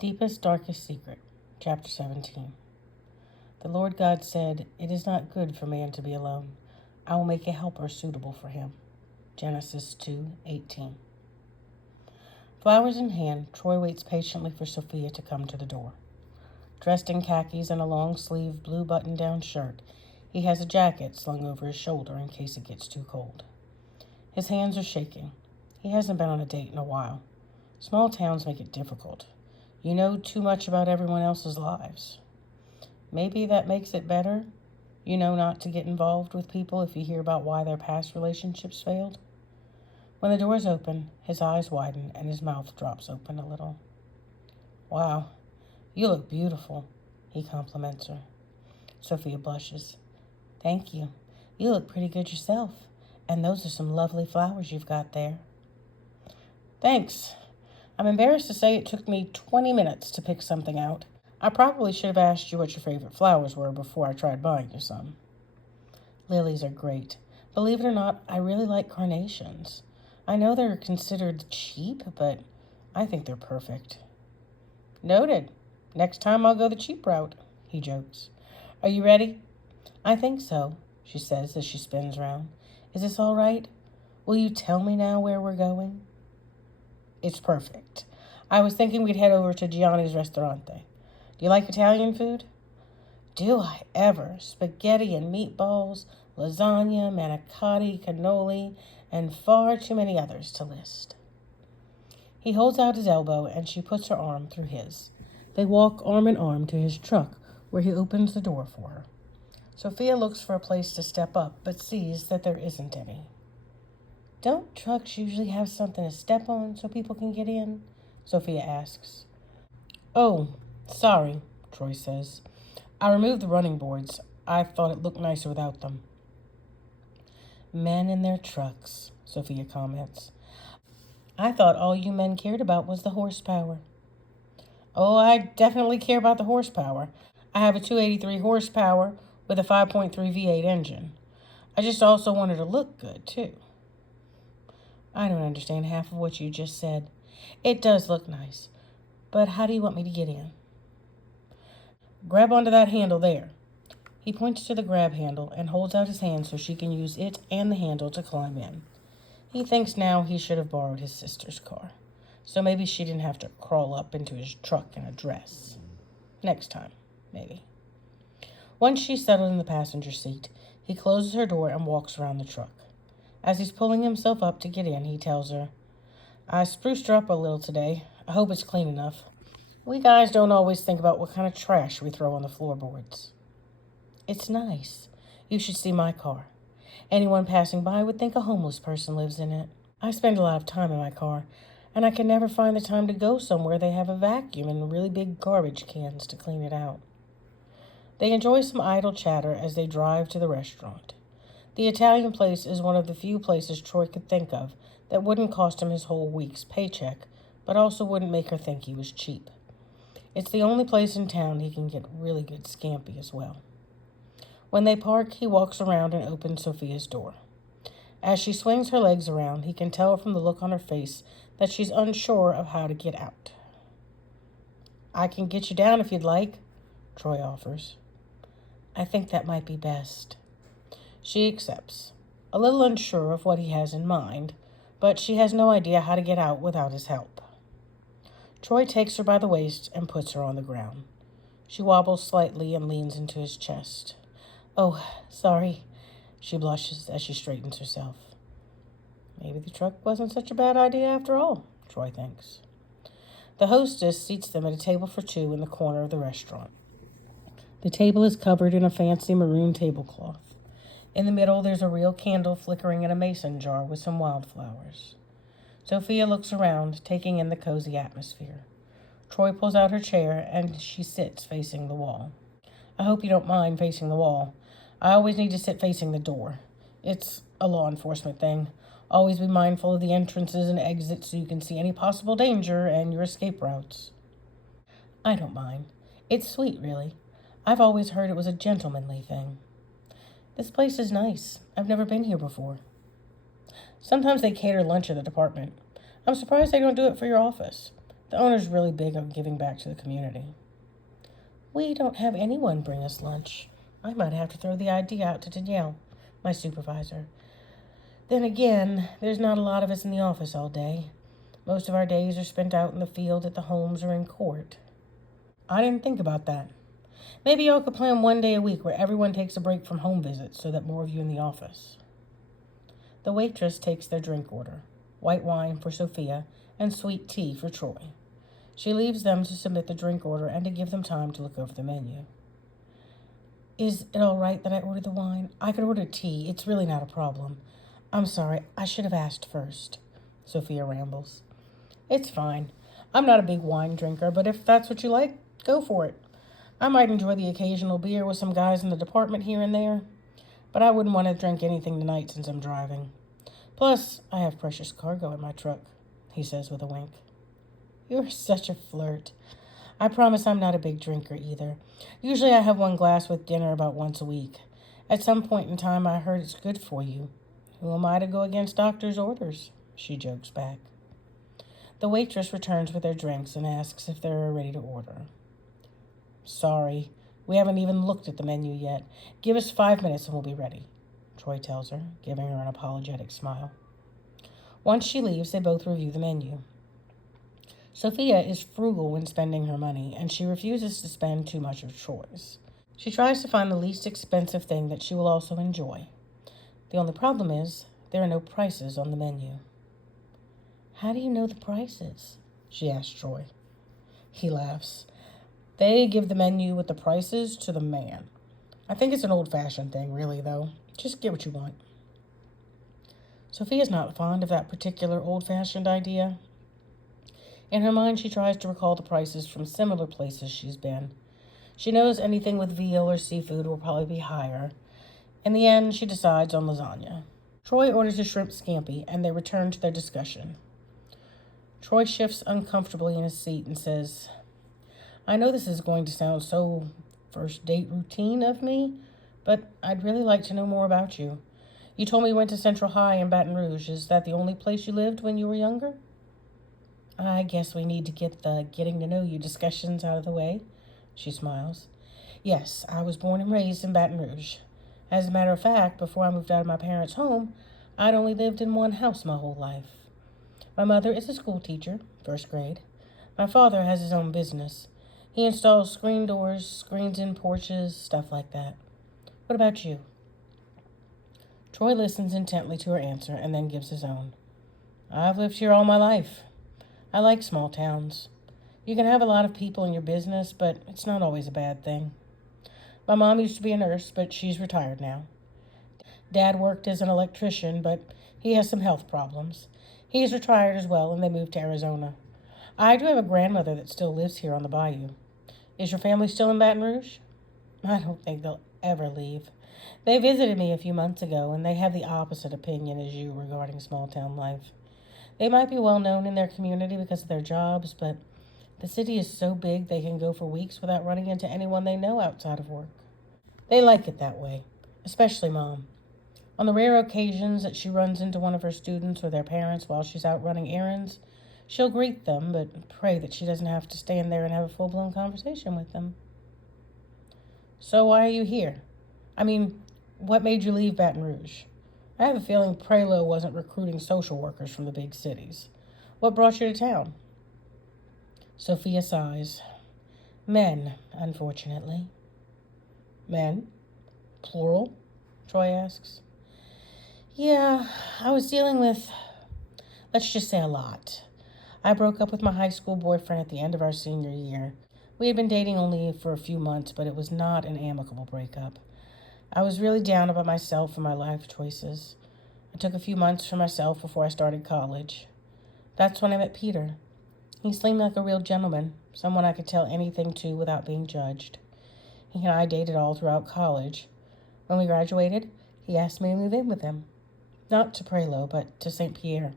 Deepest, darkest secret, chapter 17. The Lord God said, "It is not good for man to be alone. I will make a helper suitable for him." Genesis 2:18. Flowers in hand, Troy waits patiently for Sophia to come to the door. Dressed in khakis and a long-sleeved blue button-down shirt, he has a jacket slung over his shoulder in case it gets too cold. His hands are shaking. He hasn't been on a date in a while. Small towns make it difficult. You know too much about everyone else's lives. Maybe that makes it better. You know not to get involved with people if you hear about why their past relationships failed. When the doors open, his eyes widen and his mouth drops open a little. "Wow, you look beautiful," he compliments her. Sophia blushes. "Thank you. You look pretty good yourself. And those are some lovely flowers you've got there." "Thanks. I'm embarrassed to say it took me 20 minutes to pick something out. I probably should have asked you what your favorite flowers were before I tried buying you some." "Lilies are great. Believe it or not, I really like carnations. I know they're considered cheap, but I think they're perfect." "Noted. Next time I'll go the cheap route," he jokes. "Are you ready?" "I think so," she says as she spins round. "Is this all right? Will you tell me now where we're going?" "It's perfect. I was thinking we'd head over to Gianni's Ristorante. Do you like Italian food?" "Do I ever? Spaghetti and meatballs, lasagna, manicotti, cannoli, and far too many others to list." He holds out his elbow and she puts her arm through his. They walk arm in arm to his truck where he opens the door for her. Sophia looks for a place to step up but sees that there isn't any. "Don't trucks usually have something to step on so people can get in?" Sophia asks. "Oh, sorry," Troy says. "I removed the running boards. I thought it looked nicer without them." "Men and their trucks," Sophia comments. "I thought all you men cared about was the horsepower." "Oh, I definitely care about the horsepower. I have a 283 horsepower with a 5.3 V8 engine. I just also wanted to look good, too." "I don't understand half of what you just said. It does look nice, but how do you want me to get in?" "Grab onto that handle there." He points to the grab handle and holds out his hand so she can use it and the handle to climb in. He thinks now he should have borrowed his sister's car, so maybe she didn't have to crawl up into his truck in a dress. Next time, maybe. Once she's settled in the passenger seat, he closes her door and walks around the truck. As he's pulling himself up to get in, he tells her, "I spruced her up a little today. I hope it's clean enough. We guys don't always think about what kind of trash we throw on the floorboards." "It's nice. You should see my car. Anyone passing by would think a homeless person lives in it. I spend a lot of time in my car, and I can never find the time to go somewhere they have a vacuum and really big garbage cans to clean it out." They enjoy some idle chatter as they drive to the restaurant. The Italian place is one of the few places Troy could think of that wouldn't cost him his whole week's paycheck, but also wouldn't make her think he was cheap. It's the only place in town he can get really good scampi as well. When they park, he walks around and opens Sophia's door. As she swings her legs around, he can tell from the look on her face that she's unsure of how to get out. "I can get you down if you'd like," Troy offers. "I think that might be best." She accepts, a little unsure of what he has in mind, but she has no idea how to get out without his help. Troy takes her by the waist and puts her on the ground. She wobbles slightly and leans into his chest. "Oh, sorry," she blushes as she straightens herself. Maybe the truck wasn't such a bad idea after all, Troy thinks. The hostess seats them at a table for two in the corner of the restaurant. The table is covered in a fancy maroon tablecloth. In the middle, there's a real candle flickering in a mason jar with some wildflowers. Sophia looks around, taking in the cozy atmosphere. Troy pulls out her chair, and she sits facing the wall. "I hope you don't mind facing the wall. I always need to sit facing the door. It's a law enforcement thing. Always be mindful of the entrances and exits so you can see any possible danger and your escape routes." "I don't mind. It's sweet, really. I've always heard it was a gentlemanly thing." "This place is nice. I've never been here before." "Sometimes they cater lunch at the department. I'm surprised they don't do it for your office. The owner's really big on giving back to the community. We don't have anyone bring us lunch. I might have to throw the idea out to Danielle, my supervisor. Then again, there's not a lot of us in the office all day. Most of our days are spent out in the field at the homes or in court. I didn't think about that. Maybe y'all could plan one day a week where everyone takes a break from home visits so that more of you in the office. The waitress takes their drink order, white wine for Sophia and sweet tea for Troy. She leaves them to submit the drink order and to give them time to look over the menu. Is it all right that I order the wine? I could order tea. It's really not a problem. I'm sorry, I should have asked first, Sophia rambles. It's fine. I'm not a big wine drinker, but if that's what you like, go for it. I might enjoy the occasional beer with some guys in the department here and there, but I wouldn't want to drink anything tonight since I'm driving. Plus, I have precious cargo in my truck, he says with a wink. You're such a flirt. I promise I'm not a big drinker either. Usually I have one glass with dinner about once a week. At some point in time I heard it's good for you. Who am I to go against doctor's orders? She jokes back. The waitress returns with their drinks and asks if they're ready to order. Sorry, we haven't even looked at the menu yet. Give us 5 minutes and we'll be ready, Troy tells her, giving her an apologetic smile. Once she leaves, they both review the menu. Sophia is frugal when spending her money, and she refuses to spend too much of Troy's. She tries to find the least expensive thing that she will also enjoy. The only problem is, there are no prices on the menu. How do you know the prices? She asks Troy. He laughs. They give the menu with the prices to the man. I think it's an old-fashioned thing, really, though. Just get what you want. Sophia's not fond of that particular old-fashioned idea. In her mind, she tries to recall the prices from similar places she's been. She knows anything with veal or seafood will probably be higher. In the end, she decides on lasagna. Troy orders a shrimp scampi, and they return to their discussion. Troy shifts uncomfortably in his seat and says, I know this is going to sound so first date routine of me, but I'd really like to know more about you. You told me you went to Central High in Baton Rouge. Is that the only place you lived when you were younger? I guess we need to get the getting to know you discussions out of the way, she smiles. Yes, I was born and raised in Baton Rouge. As a matter of fact, before I moved out of my parents' home, I'd only lived in one house my whole life. My mother is a school teacher, first grade. My father has his own business. He installs screen doors, screens in porches, stuff like that. What about you? Troy listens intently to her answer and then gives his own. I've lived here all my life. I like small towns. You can have a lot of people in your business, but it's not always a bad thing. My mom used to be a nurse, but she's retired now. Dad worked as an electrician, but he has some health problems. He's retired as well, and they moved to Arizona. I do have a grandmother that still lives here on the bayou. Is your family still in Baton Rouge? I don't think they'll ever leave. They visited me a few months ago, and they have the opposite opinion as you regarding small-town life. They might be well known in their community because of their jobs, but the city is so big they can go for weeks without running into anyone they know outside of work. They like it that way, especially Mom. On the rare occasions that she runs into one of her students or their parents while she's out running errands, she'll greet them, but pray that she doesn't have to stand there and have a full-blown conversation with them. So why are you here? I mean, what made you leave Baton Rouge? I have a feeling Prelo wasn't recruiting social workers from the big cities. What brought you to town? Sophia sighs. Men, unfortunately. Men? Plural? Troy asks. Yeah, I was dealing with, let's just say, a lot. I broke up with my high school boyfriend at the end of our senior year. We had been dating only for a few months, but it was not an amicable breakup. I was really down about myself and my life choices. I took a few months for myself before I started college. That's when I met Peter. He seemed like a real gentleman, someone I could tell anything to without being judged. He and I dated all throughout college. When we graduated, he asked me to move in with him. Not to Prelo, but to St. Pierre.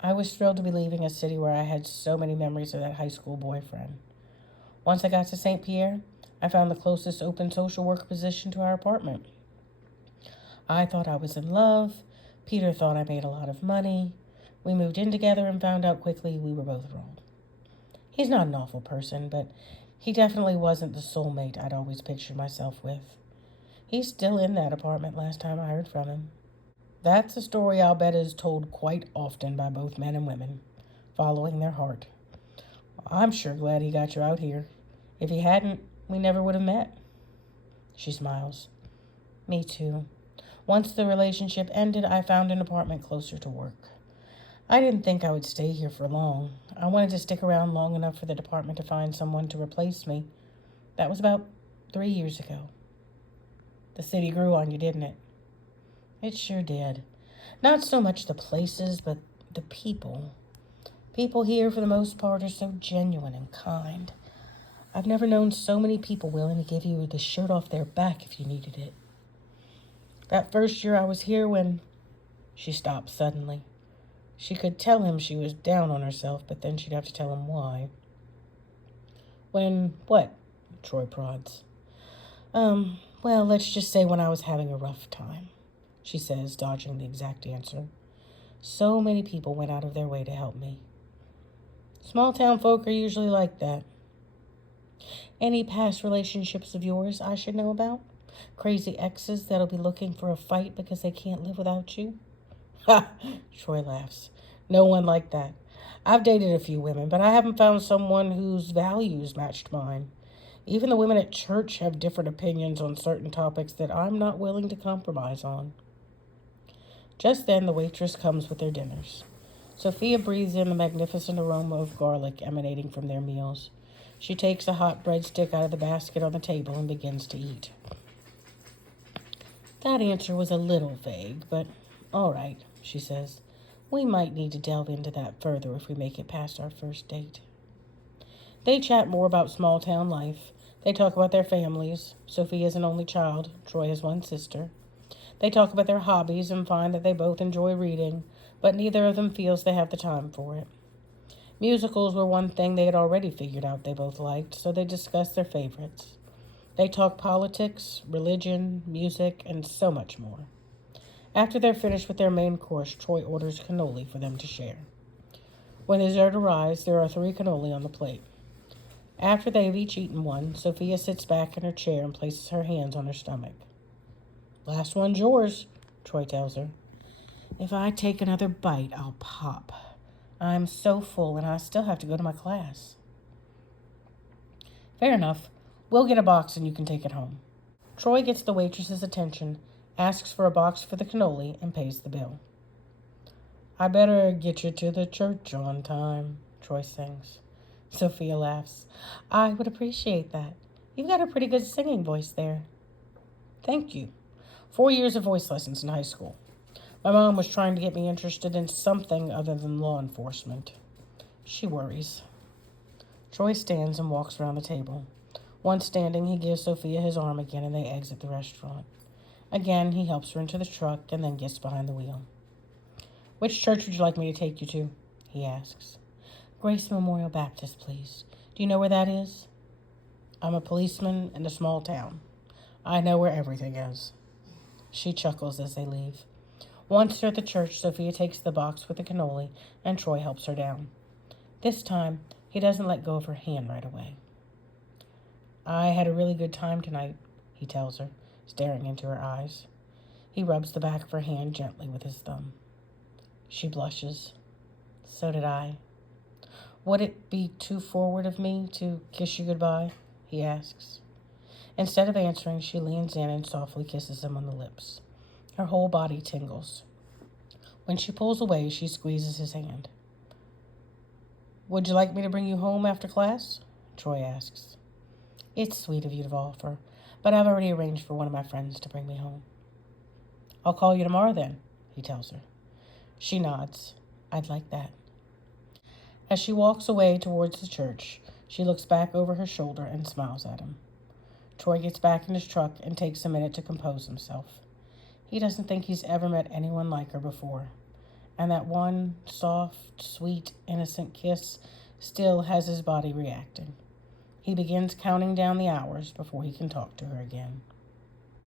I was thrilled to be leaving a city where I had so many memories of that high school boyfriend. Once I got to St. Pierre, I found the closest open social work position to our apartment. I thought I was in love. Peter thought I made a lot of money. We moved in together and found out quickly we were both wrong. He's not an awful person, but he definitely wasn't the soulmate I'd always pictured myself with. He's still in that apartment last time I heard from him. That's a story I'll bet is told quite often by both men and women, following their heart. I'm sure glad he got you out here. If he hadn't, we never would have met. She smiles. Me too. Once the relationship ended, I found an apartment closer to work. I didn't think I would stay here for long. I wanted to stick around long enough for the department to find someone to replace me. That was about 3 years ago. The city grew on you, didn't it? It sure did. Not so much the places, but the people. People here, for the most part, are so genuine and kind. I've never known so many people willing to give you the shirt off their back if you needed it. That first year I was here when... She stopped suddenly. She could tell him she was down on herself, but then she'd have to tell him why. When what? Troy prods. Well, let's just say when I was having a rough time, she says, dodging the exact answer. So many people went out of their way to help me. Small town folk are usually like that. Any past relationships of yours I should know about? Crazy exes that'll be looking for a fight because they can't live without you? Ha! Troy laughs. No one like that. I've dated a few women, but I haven't found someone whose values matched mine. Even the women at church have different opinions on certain topics that I'm not willing to compromise on. Just then, the waitress comes with their dinners. Sophia breathes in the magnificent aroma of garlic emanating from their meals. She takes a hot breadstick out of the basket on the table and begins to eat. That answer was a little vague, but all right, she says. We might need to delve into that further if we make it past our first date. They chat more about small town life. They talk about their families. Sophia's an only child. Troy has one sister. They talk about their hobbies and find that they both enjoy reading, but neither of them feels they have the time for it. Musicals were one thing they had already figured out they both liked, so they discuss their favorites. They talk politics, religion, music, and so much more. After they're finished with their main course, Troy orders cannoli for them to share. When the dessert arrives, there are 3 cannoli on the plate. After they have each eaten one, Sophia sits back in her chair and places her hands on her stomach. Last one's yours, Troy tells her. If I take another bite, I'll pop. I'm so full and I still have to go to my class. Fair enough. We'll get a box and you can take it home. Troy gets the waitress's attention, asks for a box for the cannoli, and pays the bill. I better get you to the church on time, Troy sings. Sophia laughs. I would appreciate that. You've got a pretty good singing voice there. Thank you. 4 years of voice lessons in high school. My mom was trying to get me interested in something other than law enforcement. She worries. Troy stands and walks around the table. Once standing, he gives Sophia his arm again and they exit the restaurant. Again, he helps her into the truck and then gets behind the wheel. Which church would you like me to take you to? He asks. Grace Memorial Baptist, please. Do you know where that is? I'm a policeman in a small town. I know where everything is. She chuckles as they leave. Once they're at the church, Sophia takes the box with the cannoli and Troy helps her down. This time, he doesn't let go of her hand right away. I had a really good time tonight, he tells her, staring into her eyes. He rubs the back of her hand gently with his thumb. She blushes. So did I. Would it be too forward of me to kiss you goodbye? He asks. Instead of answering, she leans in and softly kisses him on the lips. Her whole body tingles. When she pulls away, she squeezes his hand. Would you like me to bring you home after class? Troy asks. It's sweet of you to offer, but I've already arranged for one of my friends to bring me home. I'll call you tomorrow then, he tells her. She nods. I'd like that. As she walks away towards the church, she looks back over her shoulder and smiles at him. Troy gets back in his truck and takes a minute to compose himself. He doesn't think he's ever met anyone like her before, and that one soft, sweet, innocent kiss still has his body reacting. He begins counting down the hours before he can talk to her again.